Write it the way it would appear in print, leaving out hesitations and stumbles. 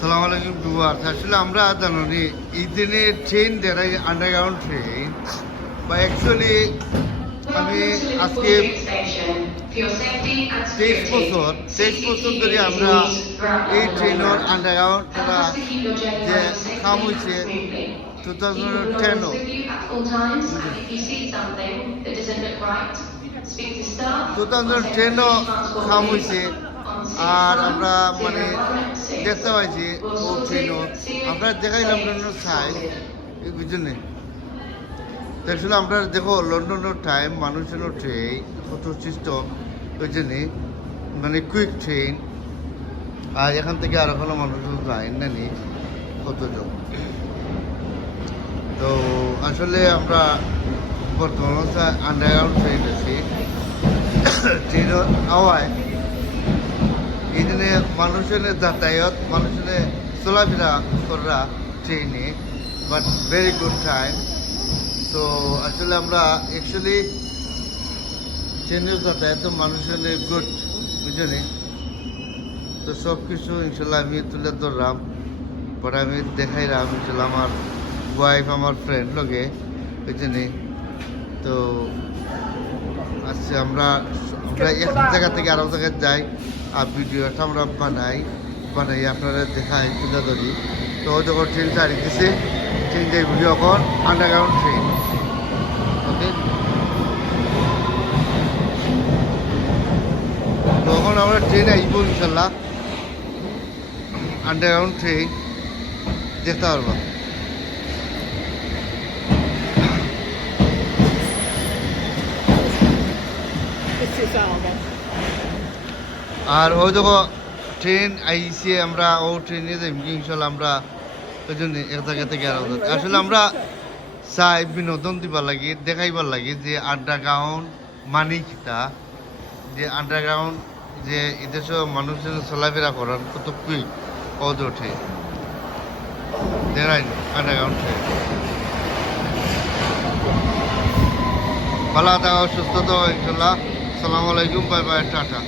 সালাম আলাইকুম ভিউয়ার্স। আসলে আমরা জানি এই দিনের ট্রেন যারা আন্ডারগ্রাউন্ড ট্রেন বা অ্যাকচুয়ালি আমি আজকে 23 বছর ধরে আমরা এই ট্রেনের আন্ডারগ্রাউন্ড তারা যে কাম হয়েছে 2010 কাম হয়েছে। আর আমরা মানে দেখতে পাইছি ও ট্রেনও আমরা দেখাইলাম লন্ডন সাইড এই বুঝলেন। তো আসলে আমরা দেখো লন্ডনের টাইম মানুষের ট্রেন কত সিস্টেম ওই জন্যে মানে কুইক ট্রেন। আর এখান থেকে আর কোনো মানুষ যায় না নি কতজন। তো আসলে আমরা বর্তমানে আন্ডারগ্রাউন্ড ট্রেন আছি ট্রেনের হাওয়ায় এই দিনে মানুষের যাতায়াত মানুষের চলাফেরা করা ট্রেনে বাট ভেরি গুড টাইম। তো আসলে আমরা অ্যাকচুয়ালি ট্রেনের যাতায়াত মানুষের গুড বুঝলি। তো সব কিছু ইনশাল্লাহ আমি তুলে ধরলাম পরে আমি দেখাইলাম ইনশাল্লাহ আমার ওয়াইফ আমার ফ্রেন্ড লগে বুঝলি। তো আচ্ছা আমরা এক জায়গা থেকে আরো জায়গায় যাই আর ভিডিওটা আমরা বানাই আপনারা দেখাই তুলে ধরি। তো যখন ট্রেন চালিয়ে দিছে ট্রেন যাই ভিডিও এখন আন্ডারগ্রাউন্ড ট্রেন ওকে। তখন আমরা ট্রেন আইব ইনশাল্লাহ আন্ডারগ্রাউন্ড ট্রেন দেখতে পারবো। আর ওই দেখো ট্রেন আইসি আমরা ও ট্রেনে যাই ইনশাল্লাহ আমরা ওই জন্য এক জায়গা থেকে আর আসলে আমরা চাই বিনোদন দিবার লাগে দেখাইবার লাগে যে আন্ডারগ্রাউন্ড মানে কিতা যে আন্ডারগ্রাউন্ড যে এদেশ মানুষের চলাফেরা করার কত কুইক কত ওঠে দেখাই আন্ডারগ্রাউন্ড ট্রেন। ভালো থাকা সুস্থ থাকা ইনশাল্লাহ। সালামু আলাইকুম, বাই বাই, টাটা।